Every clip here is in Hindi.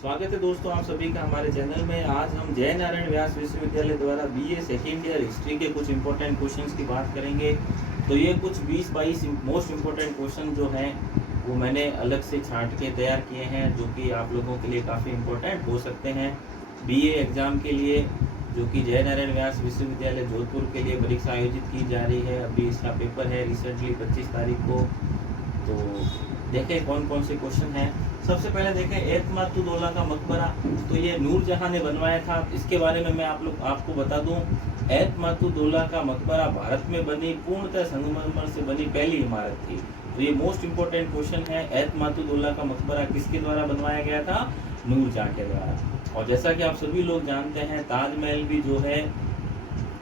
स्वागत है दोस्तों आप सभी का हमारे चैनल में। आज हम जय नारायण व्यास विश्वविद्यालय द्वारा बीए सेकेंड ईयर हिस्ट्री के कुछ इंपॉर्टेंट क्वेश्चंस की बात करेंगे। तो ये कुछ 20-22 मोस्ट इम्पोर्टेंट क्वेश्चन जो हैं वो मैंने अलग से छांट के तैयार किए हैं, जो कि आप लोगों के लिए काफ़ी इम्पोर्टेंट हो सकते हैं बीए एग्ज़ाम के लिए, जो कि जय नारायण व्यास विश्वविद्यालय जोधपुर के लिए परीक्षा आयोजित की जा रही है। अभी इसका पेपर है रिसेंटली 25 तारीख को। तो देखें कौन कौन से क्वेश्चन हैं। सबसे पहले देखें एतमातुद्दौला का मकबरा, तो ये नूरजहां ने बनवाया था। इसके बारे में मैं आपको बता दूं, एतमातुद्दौला का मकबरा भारत में बनी पूर्णतः संगमरमर से बनी पहली इमारत थी। तो ये मोस्ट इम्पोर्टेंट क्वेश्चन है, एतमातुद्दौला का मकबरा किसके द्वारा बनवाया गया था? नूरजहां के द्वारा। और जैसा कि आप सभी लोग जानते हैं, ताजमहल भी जो है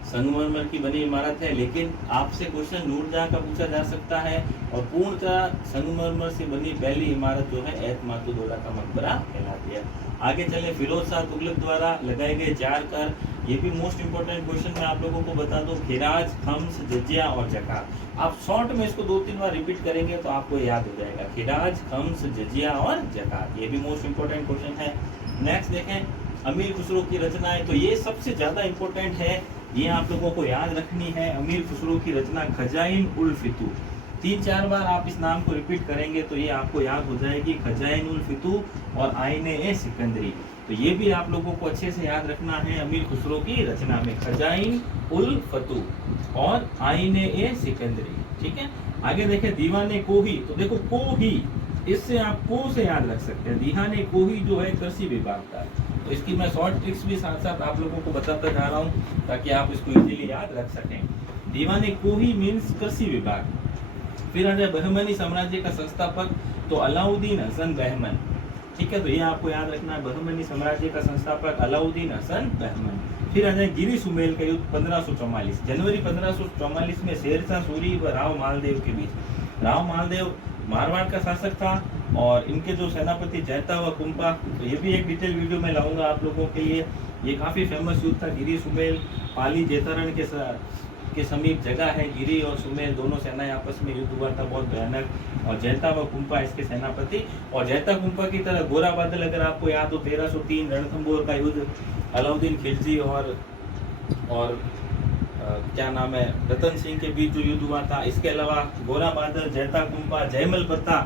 संगमरमर की बनी इमारत है, लेकिन आपसे क्वेश्चन नूरजहां का पूछा जा सकता है। और पूर्णतः संगमरमर से बनी पहली इमारत जो है एतमातुद्दौला का मकबरा कहलाती है। आगे चले, फिरोज शाह तुगलक द्वारा लगाए गए 4 कर, ये भी मोस्ट इम्पोर्टेंट क्वेश्चन मैं आप लोगों को बता दूं। खिराज, खम्स, जजिया और जकात। आप शॉर्ट में इसको 2-3 बार रिपीट करेंगे तो आपको याद हो जाएगा। खिराज, खम्स, जजिया और जकात, ये भी मोस्ट इम्पोर्टेंट क्वेश्चन है। नेक्स्ट देखें, अमीर खुसरो की रचनाएं, तो ये सबसे ज्यादा इम्पोर्टेंट है, ये आप लोगों को याद रखनी है। अमीर खुसरो की रचना खजाइन उल फितूह, 3-4 बार आप इस नाम को रिपीट करेंगे तो ये आपको याद हो जाएगी, खजाइन उल फितूह और आईने ए सिकंदरी। तो ये भी आप लोगों को अच्छे से याद रखना है। अमीर खुसरो की रचना में खजाइन उल फितूह और आईने ए सिकंदरी, ठीक है। आगे देखें, दीवाने कोही, तो देखो कोही, इससे आप को से याद रख सकते हैं। दीवाने कोही जो है कृषि विभाग का, तो इसकी मैं शॉर्ट ट्रिक्स भी साथ साथ आप लोगों को बताता जा रहा हूँ ताकि आप इसको इजीली याद रख सकें। दीवाने कोही मीन्स कृषि विभाग। फिर आ जाए बहमनी साम्राज्य का संस्थापक, तो अलाउद्दीन हसन बहमन, ठीक है। तो ये आपको याद रखना है, बहमनी साम्राज्य का संस्थापक अलाउद्दीन हसन बहमन। फिर आ जाए गिरी सुमेल का युद्ध 1544, जनवरी 1544 में शेरशाह सूरी व राव मालदेव के बीच। राव मालदेव मारवाड़ का शासक था और इनके जो सेनापति जैता व कुंपा, तो ये भी एक डिटेल वीडियो में लाऊंगा आप लोगों के लिए। ये काफी फेमस युद्ध था। गिरी सुमेल, पाली जैतारण के समीप जगह है। गिरी और सुमेल दोनों सेनाएं आपस में युद्ध हुआ था, बहुत भयानक। और जैता व कुंपा इसके सेनापति। और जैता कुंपा की तरह गोरा बादल अगर आपको याद हो, 1303 रणथंभौर का युद्ध अलाउद्दीन खिलजी और क्या नाम है, रतन सिंह के बीच जो युद्ध हुआ था। इसके अलावा गोरा बादल, जैता कुंपा, जयमल पत्ता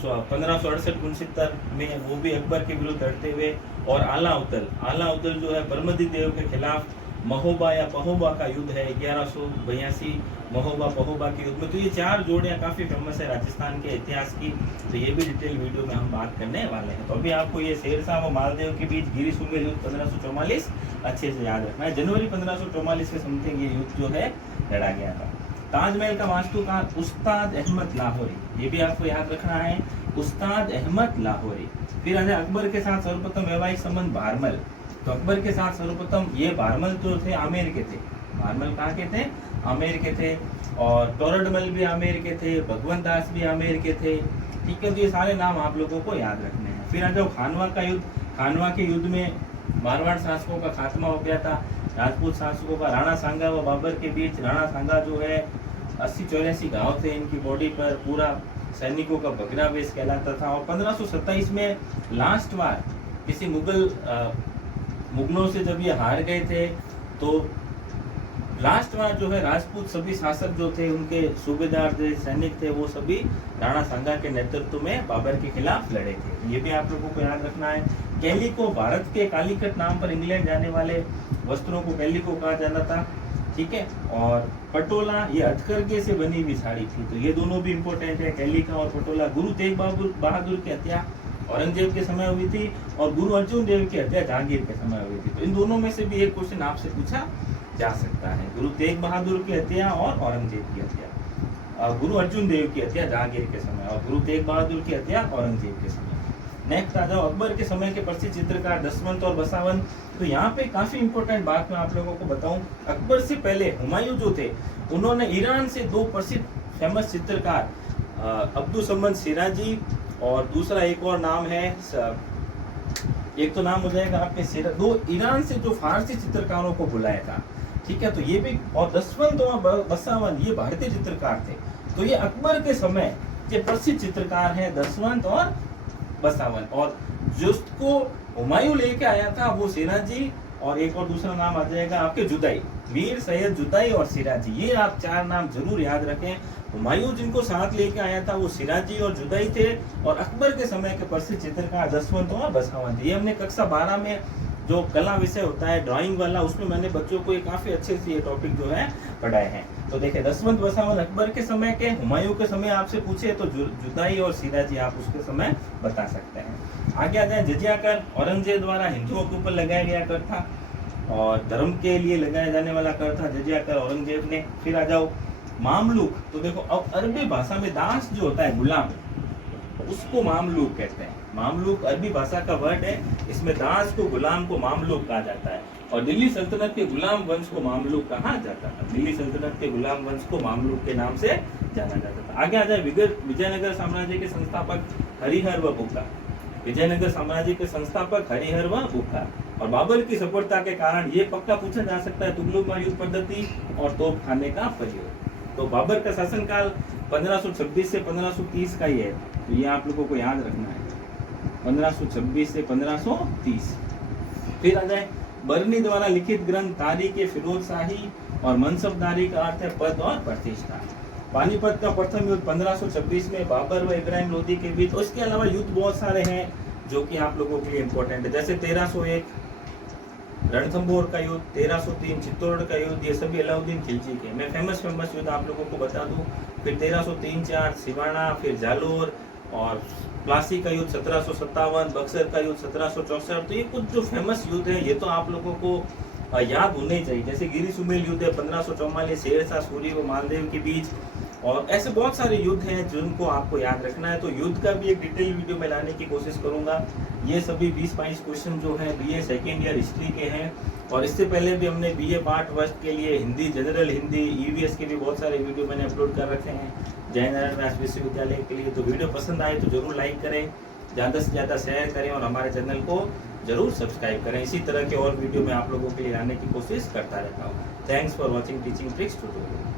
1568-69 में वो भी अकबर के विरुद्ध लड़ते हुए। और आला उतल जो है परमदी देव के खिलाफ महोबा या पहोबा का युद्ध है 1182, महोबा पहोबा के युद्ध में। तो ये 4 जोड़ियां काफी फेमस है राजस्थान के इतिहास की, तो ये भी डिटेल वीडियो में हम बात करने वाले हैं। तो अभी आपको ये शेरशाह व मालदेव के बीच गिरी सुमेल युद्ध 1544 अच्छे से याद रखना है। जनवरी 1544 के समथिंग ये युद्ध जो है लड़ा गया था। ताजमहल का वास्तुकार उस्ताद अहमद लाहौरी, ये भी आपको याद रखना है, उस्ताद अहमद लाहौरी। फिर आ जाए अकबर के साथ सर्वप्रथम वैवाहिक संबंध भारमल, तो अकबर के साथ सर्वप्रथम ये भारमल जो थे आमेर के थे। भारमल कहाँ के थे? आमेर के थे। और तोरडमल भी आमेर के थे, भगवंत दास भी आमेर के थे, ठीक है। तो ये सारे नाम आप लोगों को याद रखने हैं। फिर आ जाओ खानवा का युद्ध। खानवा के युद्ध में मारवाड़ शासकों का खात्मा हो गया था, राजपूत शासकों का। राणा सांगा व बाबर के बीच, राणा सांगा जो है 80-84 घाव थे इनकी बॉडी पर, पूरा सैनिकों का भग्नावेश कहलाता था। और 1527 में लास्ट बार किसी मुगलों से जब ये हार गए थे, तो लास्ट बार जो है राजपूत सभी शासक जो थे, उनके सूबेदार थे, सैनिक थे, वो सभी राणा सांगा के नेतृत्व में बाबर के खिलाफ लड़े थे। ये भी आप लोगों को याद रखना है। कैलिको, भारत के कालीकट नाम पर इंग्लैंड जाने वाले वस्त्रों को कैलिको कहा जाता था, ठीक है। और पटोला, ये हथकरघे से बनी हुई साड़ी थी, तो ये दोनों भी इंपॉर्टेंट है, कैलिका और पटोला। गुरु तेग बहादुर की हत्या औरंगजेब के समय हुई थी और गुरु अर्जुन देव की हत्या जहांगीर के समय हुई थी। तो इन दोनों में से भी एक क्वेश्चन आपसे पूछा जा सकता है, गुरु तेग बहादुर की हत्या और औरंगजेब की हत्या। गुरु अर्जुन देव की हत्या जहांगीर के समय और गुरु तेग बहादुर की हत्या औरंगजेब के समय। नेक्स्ट आ जाओ, अकबर के समय के प्रसिद्ध चित्रकार दसवंत और बसावंत। तो यहाँ पे काफी इंपॉर्टेंट बात मैं आप लोगों को बताऊं, अकबर से पहले हुमायूं जो थे, उन्होंने ईरान से 2 प्रसिद्ध फेमस चित्रकार अब्दुल सिराजी और दूसरा एक और नाम है, एक तो नाम हो जाएगा आपके 2 ईरान से जो फारसी चित्रकारों को बुलाया था, ठीक है। तो ये भी, और दसवंत और बसावंत ये भारतीय चित्रकार थे। तो ये अकबर के समय के प्रसिद्ध चित्रकार हैं दसवंत और बसावन। और जिसको हुमायूं लेके आया था वो सिराजी, और एक और दूसरा नाम आ जाएगा आपके जुदाई, मीर सैयद जुदाई और सिराजी। ये आप चार नाम जरूर याद रखें। हुमायूं जिनको साथ लेके आया था वो सिराजी और जुदाई थे, और अकबर के समय के प्रसिद्ध चित्रकार जसवंत और बसखावत। ये हमने कक्षा 12 में जो कला विषय होता है ड्राइंग वाला, उसमें मैंने बच्चों को ये काफी अच्छे से ये टॉपिक जो है पढ़ाए हैं। तो देखिए दसवंत बसावन अकबर के समय के, हुमायूं के समय आपसे पूछे तो जुदाई और सिराजी आप उसके समय बता सकते हैं। आगे आ जाए जजिया कर, औरंगजेब द्वारा हिंदुओं के ऊपर लगाया गया कर था और धर्म के लिए लगाया जाने वाला कर था जजिया कर औरंगजेब ने। फिर आ जाओ मामलुक, तो देखो अब अरबी भाषा में दास जो होता है गुलाम, उसको मामलुक कहते हैं। मामलुक अरबी भाषा का वर्ड है, इसमें दास को गुलाम को मामलुक कहा जाता है। और दिल्ली सल्तनत के गुलाम वंश को मामलुक कहा जाता था। दिल्ली सल्तनत के गुलाम वंश को मामलुक के नाम से जाना जाता था। आगे आ जाए विजयनगर साम्राज्य के संस्थापक हरिहर व बुक्का। विजयनगर साम्राज्य के संस्थापक हरिहर व बुक्का। और बाबर की सफलता के कारण ये पक्का पूछा जा सकता है तुगलक युद्ध पद्धति और तोपखाने का प्रयोग। तो बाबर का शासनकाल 1526 से 1530 का ही है, तो ये आप लोगों को याद रखना है, 1526 से 1530। फिर आ जाए बरनी द्वारा लिखित ग्रंथ तारीख फिरोज शाही और मनसबदारी का अर्थ है पद और प्रतिष्ठा। पानीपत का प्रथम युद्ध 1526 में बाबर व इब्राहिम लोदी के बीच। इसके अलावा युद्ध बहुत सारे हैं जो कि आप लोगों के लिए इंपॉर्टेंट है, जैसे 1301 रणथंभौर का युद्ध, 1303 चित्तौड़ का युद्ध, ये सभी अलाउद्दीन खिलजी के। मैं फेमस युद्ध आप लोगों को बता दूं। फिर 1303-4 सिवाना, फिर जालोर और प्लासी का युद्ध 1757, बक्सर का युद्ध 1764। तो ये कुछ जो फेमस युद्ध है ये तो आप लोगों को याद होने चाहिए। जैसे गिरी सुमेल युद्ध है 1544, शेरशाह सूरी व मालदेव के बीच। और ऐसे बहुत सारे युद्ध हैं जिनको आपको याद रखना है। तो युद्ध का भी एक डिटेल वीडियो में लाने की कोशिश करूंगा। ये सभी 20-22 क्वेश्चन जो है बीए सेकेंड ईयर हिस्ट्री के हैं। और इससे पहले भी हमने बीए पार्ट फर्स्ट के लिए हिंदी, जनरल हिंदी, ईवीएस के भी बहुत सारे वीडियो मैंने अपलोड कर रखे हैं जयनारायण व्यास विश्वविद्यालय के लिए। तो वीडियो पसंद आए तो जरूर लाइक करें, ज़्यादा से ज़्यादा शेयर करें और हमारे चैनल को जरूर सब्सक्राइब करें। इसी तरह के और वीडियो मैं आप लोगों के लिए लाने की कोशिश करता रहता हूँ। Thanks for watching teaching tricks tutorial.